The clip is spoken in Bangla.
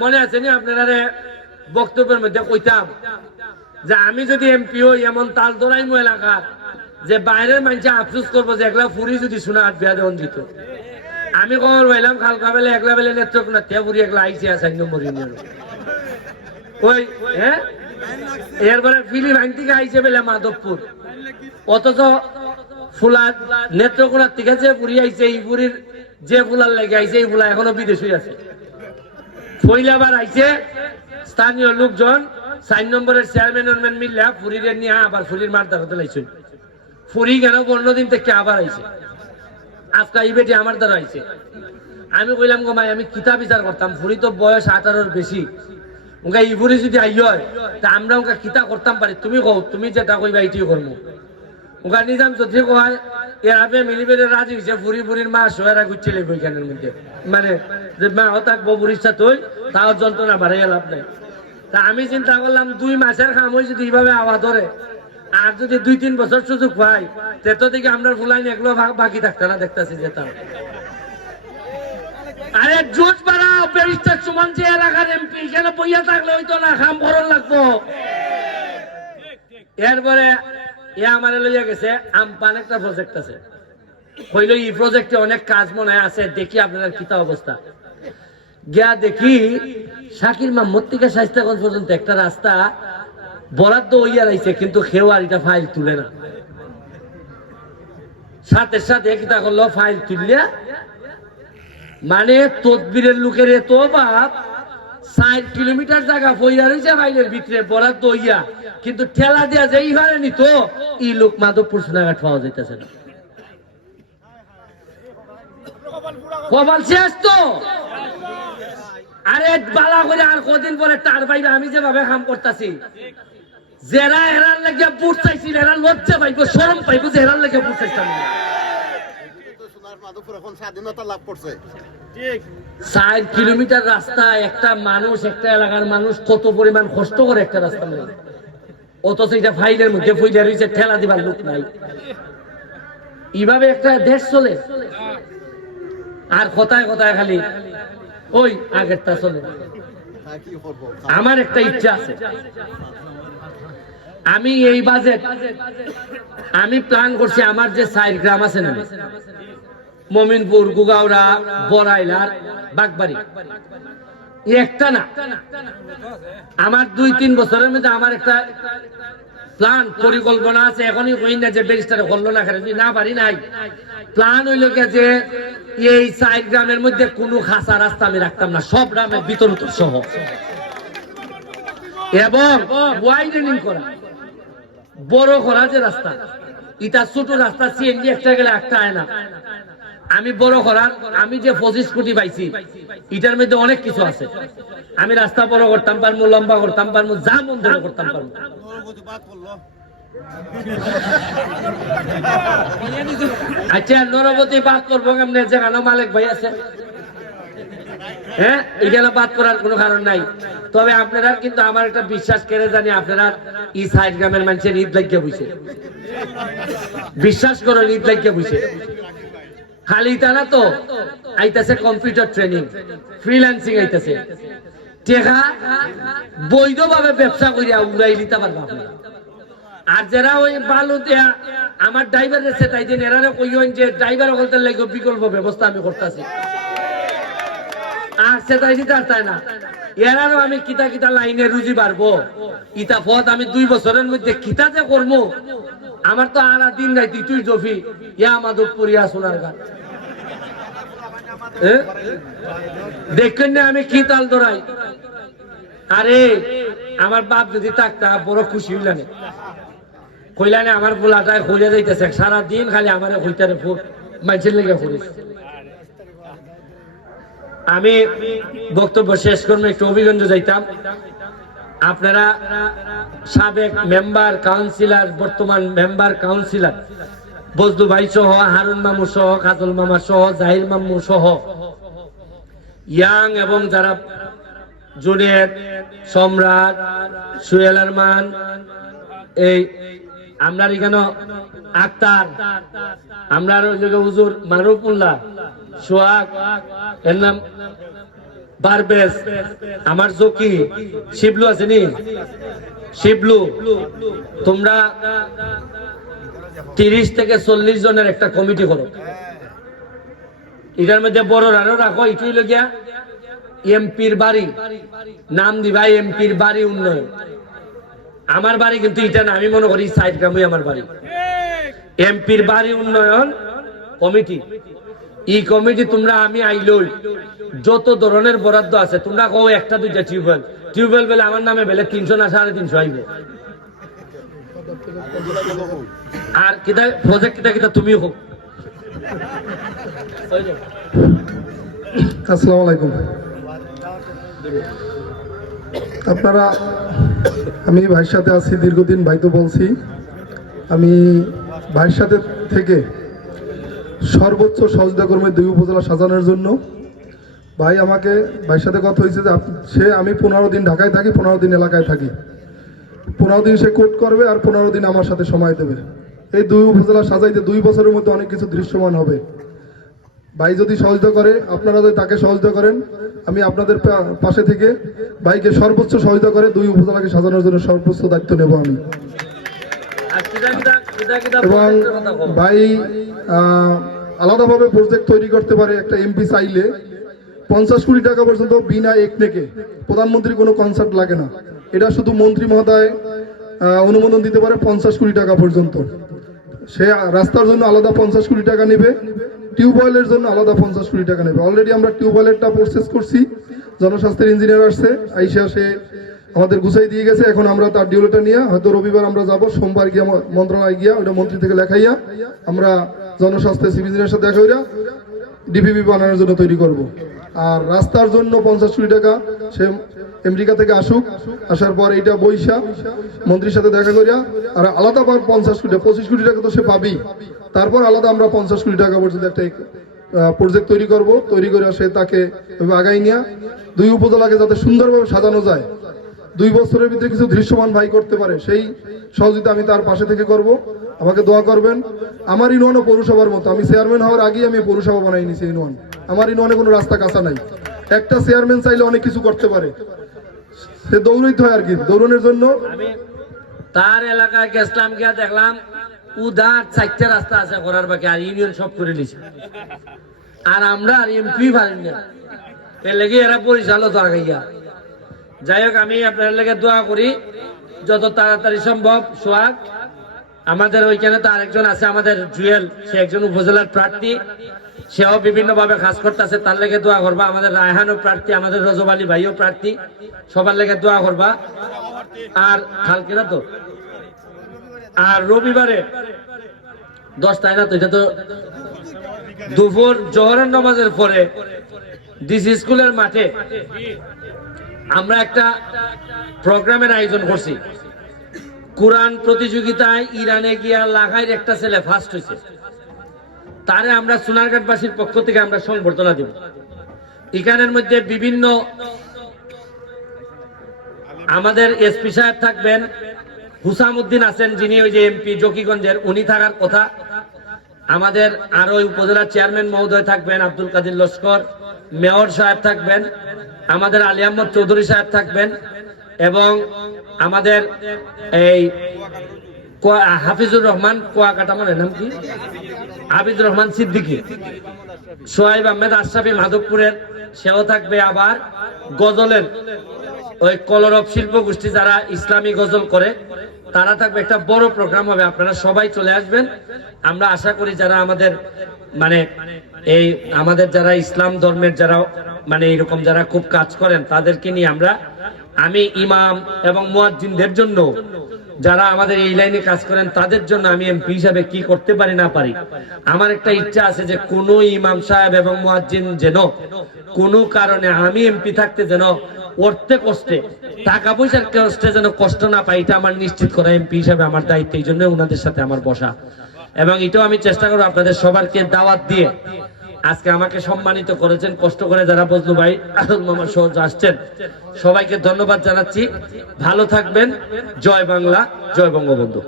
মনে আছে নি আপনারা বক্তব্যের মধ্যে কইতাম যে আমি যদি এমপি হই, এমন তাল দৌড়াইমু এলাকার যে বাইরের মানুষে আফসোস করব যে একলা ফুরি যদি শোনা আট বিয়া দেওয়ান দিত। আমি খবর পাইলাম খালকা বেলে, একলা বেলে নেত্রকোনা, তে ফুরি একলা আইসি আছে নম্বর ইউনিয়ন ওই হ্যাঁ এরপরে আইন থেকে আইসে বেলে মাধবপুর। অথচ ফুলার নেত্রকোনার থেকে যে ফুরি আইছে, এই ফুরির যে ফুলার লেগে আইছে, এই ফুলা এখনও বিদেশই আছে। ফইলাবার আইছে, স্থানীয় লোকজন চার নম্বরের চেয়ারম্যান মিললা ফুরিরে নিয়ে আবার ফুরির মারদার হতে লাইছেন ফুরি কেন পনেরো দিন থেকে আবার আইছে। আজকে এই বেটি আমার দ্বারা আইছে। আমি কইলাম, গো ভাই, আমি কিতাব বিচার করতাম? ফুরি তো বয়স আঠারোর বেশি। ওকে এই ফুরি যদি আই হয় তা আমরা ওকে কিতা করতাম পারি? তুমি কও, তুমি যেটা কইবা এইটিও করব ওকে নিজাম চৌধুরী কয় এর মিলিবেলে রাজি হয়েছে ফুরি ফুরির মা মধ্যে। মানে যে মা ও থাকব তাও যন্ত্রণা বাড়াইয়া লাভ নাই। তা আমি চিন্তা করলাম দুই মাসের কাম হই যদি এইভাবে আওয়া ধরে আর যদি দুই তিন বছর সুযোগ পাই তে তো দেখি আমরা ফুলাইন এগুলো বাকি থাকতে না দেখতেছি যেতাম আরে জোট বাড়াও ব্যারিস্টার সুমন যে এলাকার এমপি এখানে বইয়া থাকলে হইতো না খাম ভরণ লাগবো। এরপরে আমারে লইয়া গেছে, আমপান একটা প্রজেক্ট আছে। হইল এই প্রজেক্টে অনেক কাজ মনে আছে, দেখি আপনার কিতা অবস্থা। গিয়া দেখি শাকির মাহমুদ থেকে স্বাস্থ্যগঞ্জ পর্যন্ত একটা রাস্তা বরাদ্দ হইয়া রয়েছে কিন্তু কেউ আর এটা ফাইল তুলে না। সাথে সাথে কিতা করল ফাইল তুললিয়া মানে তদবিরের লোকের এত বাপ ষাট কিলোমিটার জায়গা বইয়া রয়েছে বাইরের ভিতরে, বরাদ্দ হইয়া। কিন্তু ঠেলা দেয়া যে এইভাবে নিত ই লোক মাধবপুর সোনাঘাট পাওয়া যাইতেছে না। শেষ তো? আরে বালা করে আর কদিন পরে তার বাইরে আমি যেভাবে কাম করতেছি। যারা হেরার লাগে বুট চাইছিল এরা লজ্জা পাইবো, শরম পাইবো যে হেরার লাগে বুট এখন স্বাধীনতা লাভ করছে। ষাট কিলোমিটার রাস্তা একটা মানুষ, একটা এলাকার মানুষ কত পরিমাণ কষ্ট করে একটা রাস্তা নেই অথচ এটা ফাইলের মধ্যে ফুইলে রয়েছে, ঠেলা দিবার লোক নাই। এইভাবে একটা দেশ চলে। আর কথায় কথায় খালি, ওই আগেরটা চলে। আমার একটা ইচ্ছা আছে। আমি এই বাজেট আমি প্ল্যান করছি আমার যে সাইড গ্রাম আছে না মমিনপুর, গুগাওড়া, বড়াইলার, বাগবাড়ি। একটা না। আমার দুই, তিন বছরের মধ্যে আমার একটা প্ল্যান পরিকল্পনা আছে। এখনই কই না যে ব্যারিস্টারে করল না কেন না পারি, নাই। প্ল্যান হইল যে এই সাইড গ্রামের মধ্যে কোনো খাসা রাস্তা আমি রাখতাম না। সব গ্রামে বিতরিত সহ। এবং ওয়াইডেনিং করা। বড় করা যে রাস্তা। এটা ছোট রাস্তা সিএনজি একটা গেলে একটা আয় না আমি বড় করার, আমি যে পঁচিশ কোটি পাইছি, এটার মধ্যে অনেক কিছু আছে। আমি রাস্তা বড় করতাম পারব লম্বা করতাম পারব যা মন ধরে করতাম পারব আচ্ছা নরবতী বাদ করব কেমনে? যেখানে মালিক ভাই আছে। হ্যাঁ বাদ করার কোনো কারণ নাই। তবে আপনারা কিন্তু আমার একটা বিশ্বাস করে জানি, আপনারা এই সাইড গ্রামের মানুষের ঈদ লাগিয়ে বুঝে বিশ্বাস করো, ঈদ লাগিয়ে বুঝে খালি তা না তো আইতাছে কম্পিউটার ট্রেনিং ফ্রিল্যান্সিং আইতাছে। টেকা বৈধভাবে ব্যবসা করিয়া উড়াই নিতে পারবা আপনারা। আর যারা ওই বালু দেয়া আমার ড্রাইভারের সেটাই দিন এরা কইন যে ড্রাইভার বলতে লাগে বিকল্প ব্যবস্থা আমি করতেছি। আর সেটাই দিতে আর তাই না। এরারও আমি কিতা কিতা লাইনে রুজি পারব ইতা পথ আমি দুই বছরের মধ্যে কিতা যে করব আমার তো আর দিন নাই তুই জফি। ইয়া মাধবপুর, ইয়া সোনার এ? দেখেন না আমি কি তাল ধরাই। আরে, আমার বাপ যদি থাকতা, বড় খুশি হইলানে কইলানে আমার পোলাটায় খুঁজে যাইতেছে সারা দিন খালি আমার হইতারে ফুট মানুষের লেগে ফুরিস আমি বক্তব্য শেষ করব, একটু অভিগঞ্জ যাইতাম। আপনারা সাবেক মেম্বার, কাউন্সিলর, বর্তমান মেম্বার, কাউন্সিলর, বজলু ভাই সহ, হারুন মামু সহ, কাজল মামা সহ, জাহির মামু সহ, ইয়াং এবং যারা জুনিয়র, সম্রাট, সুয়েল আরমান, এই আমরা এখানে আক্তার আমরা হুজুর মারুফুল্লাহ সোহাগ, এর নাম পারবেজ আমার জকি, শিবলু আছে নি? শিবলু, তোমরা তিরিশ থেকে চল্লিশ জনের একটা কমিটি করো। এটার মধ্যে বড় আরও রাখো, এটাই লগিয়া এমপির বাড়ি, নাম দিবা এমপির বাড়ি উন্নয়ন। আমার বাড়ি কিন্তু এটা না, আমি মনে করি সাইড গ্রামই আমার বাড়ি। এমপির বাড়ি উন্নয়ন কমিটি। এই কমিটি তোমরা আমি আইলই। যত ধরনের বরাদ্দ আছে, তোমরা কও একটা, দুইটা টিউবওয়েল। টিউবওয়েল বেলে আমার নামে বেলে তিনশো না, সাড়ে তিনশো আইবে। আর কিতা প্রজেক্ট কিতা কিতা তুমি হোক আসসালামু আলাইকুম। আপনারা, আমি ভাইয়ের সাথে আছি, দীর্ঘদিন ভাই তো বলছি, আমি ভাইয়ের সাথে থেকে সর্বোচ্চ সহযোগিতা কর্মী দুই উপজেলা সাজানোর জন্য ভাই আমাকে, ভাইয়ের সাথে কথা হয়েছে যে সে, আমি পনেরো দিন ঢাকায় থাকি, পনেরো দিন এলাকায় থাকি। পনেরো দিন সে কোর্ট করবে আর পনেরো দিন আমার সাথে সময় দেবে। এই দুই উপজেলা সাজাইতে দুই বছরের মধ্যে অনেক কিছু দৃশ্যমান হবে। ভাই যদি সহযোগিতা করে, আপনারা যদি তাকে সহযোগিতা করেন, আমি আপনাদের পাশে থেকে ভাইকে সর্বোচ্চ সহযোগিতা করে দুই উপজেলাকে সাজানোর জন্য সর্বোচ্চ দায়িত্ব নেব আমি। এবং। ভাই আলাদাভাবে প্রজেক্ট তৈরি করতে পারে একটা এমপি চাইলে, পঞ্চাশ কোটি টাকা পর্যন্ত বিনা একনেকে প্রধানমন্ত্রী কোনো কনসার্ট লাগে না। এটা শুধু মন্ত্রী মহোদয় অনুমোদন দিতে পারে পঞ্চাশ কোটি টাকা পর্যন্ত। সে রাস্তার জন্য আলাদা পঞ্চাশ কোটি টাকা নেবে। টিউবওয়েলের জন্য আলাদা পঞ্চাশ কোটি টাকা নেবে। অলরেডি আমরা টিউবওয়েলেরটা প্রসেস করছি। জনস্বাস্থ্যের ইঞ্জিনিয়ার আসছে, আইসা সে আমাদের গুছাই দিয়ে গেছে। এখন আমরা তার ডিউলেটা নিয়ে, হয়তো রবিবার আমরা যাব, সোমবার গিয়া মন্ত্রণালয়ে গিয়া ওটা মন্ত্রী থেকে লেখাইয়া আমরা জনস্বাস্থ্য সিভিল ইঞ্জিনিয়ার সাথে দেখা হইয়া ডিপিপি বানানোর জন্য তৈরি করব। আর রাস্তার জন্য পঞ্চাশ কোটি টাকা সে আমেরিকা থেকে আসুক, আসার পর এইটা বৈশা, মন্ত্রীর সাথে দেখা করিয়া, আর আলাদা পর পঞ্চাশ কোটি, পঁচিশ কোটি টাকা তো সে পাবেই। তারপর আলাদা আমরা পঞ্চাশ কোটি টাকা পর্যন্ত একটা প্রজেক্ট তৈরি করব, তৈরি করে সে তাকে আগাই নিয়ে, দুই উপজেলাকে যাতে সুন্দরভাবে সাজানো যায়। দুই বছরের ভিতরে কিছু দৃশ্যমান ভাই করতে পারে, সেই সহযোগিতা আমি তার পাশে থেকে করব। আমাকে দোয়া করবেন। আমার ইনওয়ানও পৌরসভার মতো, আমি চেয়ারম্যান হওয়ার আগেই আমি পৌরসভা বানাই নিছি ইনওয়ান আমার ইনওয়ানে কোনো রাস্তা কাঁচা নাই। একটা চেয়ারম্যান চাইলে অনেক কিছু করতে পারে। সে দৌড়ইতে হয় আর কি দৌড়নের জন্য। তার এলাকায় গেছিলাম, গিয়া দেখলাম উদার চারটে রাস্তা আছে করার বাকি, আর ইউনিয়ন সব করে নিছে। আর আমরা আর এমপি পারি না। এর লেগে এরা পরিচালক তো আগাইয়া যাই হোক, আমি আপনার লেগে দোয়া করি, যত তাড়াতাড়ি সম্ভব, সোহাগ, আমাদের ওইখানে তো আরেকজন আছে, আমাদের জুয়েল, সে একজন উপজেলার প্রার্থী। সেও বিভিন্ন ভাবে কাজ করতেছে, তার লেগে দোয়া করবা। আমাদের রায়হানও প্রার্থী, আমাদের রজব আলী ভাইও প্রার্থী, সবার লেগে দোয়া করবা। আর কালকে না তো? আর রবিবারে? দশটায় না তো এটা তো দুপুর জহরের নামাজের পরে ডিসি স্কুলের মাঠে আমরা একটা প্রোগ্রামের আয়োজন করছি। কোরআন প্রতিযোগিতায় ইরানে গিয়া লাগাইর একটা ছেলে ফার্স্ট হয়েছে তারে আমরা সোনারঘাটবাসীর পক্ষ থেকে আমরা সংবর্ধনা দেব। এখানের মধ্যে বিভিন্ন আমাদের এসপি সাহেব থাকবেন হুসামুদ্দিন আছেন যিনি ওই যে এমপি জকিগঞ্জের, উনি থাকার কথা। আমাদের আরও ওই উপজেলার চেয়ারম্যান মহোদয় থাকবেন, আব্দুল কাদির লস্কর, মেয়র সাহেব থাকবেন, আমাদের আলী আহমদ চৌধুরী সাহেব থাকবেন এবং আমাদের এই হাফিজুর রহমান কুয়াকাটা মানে নাম কি? হাফিজুর রহমান সিদ্দিকী। সোহাইব আহমেদ আশরাফি মাধবপুরের, সেও থাকবে আবার গজলের ওই কলরব শিল্প গোষ্ঠী যারা ইসলামী গজল করে, তারা থাকবে একটা বড় প্রোগ্রাম হবে, আপনারা সবাই চলে আসবেন। আমরা আশা করি যারা আমাদের মানে এই আমাদের যারা ইসলাম ধর্মের যারা মানে এরকম যারা খুব কাজ করেন, তাদেরকে নিয়ে আমরা, আমি ইমাম এবং মুয়াজ্জিনদের জন্য যারা আমাদের এই লাইনে কাজ করেন, তাদের জন্য আমি এমপি হিসাবে কি করতে পারি, না পারি? আমার একটা ইচ্ছা আছে যে কোন ইমাম সাহেব এবং মুয়াজ্জিন যেন, কোনো কারণে আমি এমপি থাকতে যেন অর্থে কষ্টে, টাকা পয়সার কষ্টে যেন কষ্ট না পাই, এটা আমার নিশ্চিত করা এমপি হিসাবে আমার দায়িত্ব। এই জন্য ওনাদের সাথে আমার বসা। এবং এটাও আমি চেষ্টা করব আপনাদের সবারকে দাওয়াত দিয়ে আজকে আমাকে সম্মানিত করেছেন, কষ্ট করে যারা বজলু ভাই আদল মামা সহজ আসছেন, সবাইকে ধন্যবাদ জানাচ্ছি। ভালো থাকবেন। জয় বাংলা, জয় বঙ্গবন্ধু।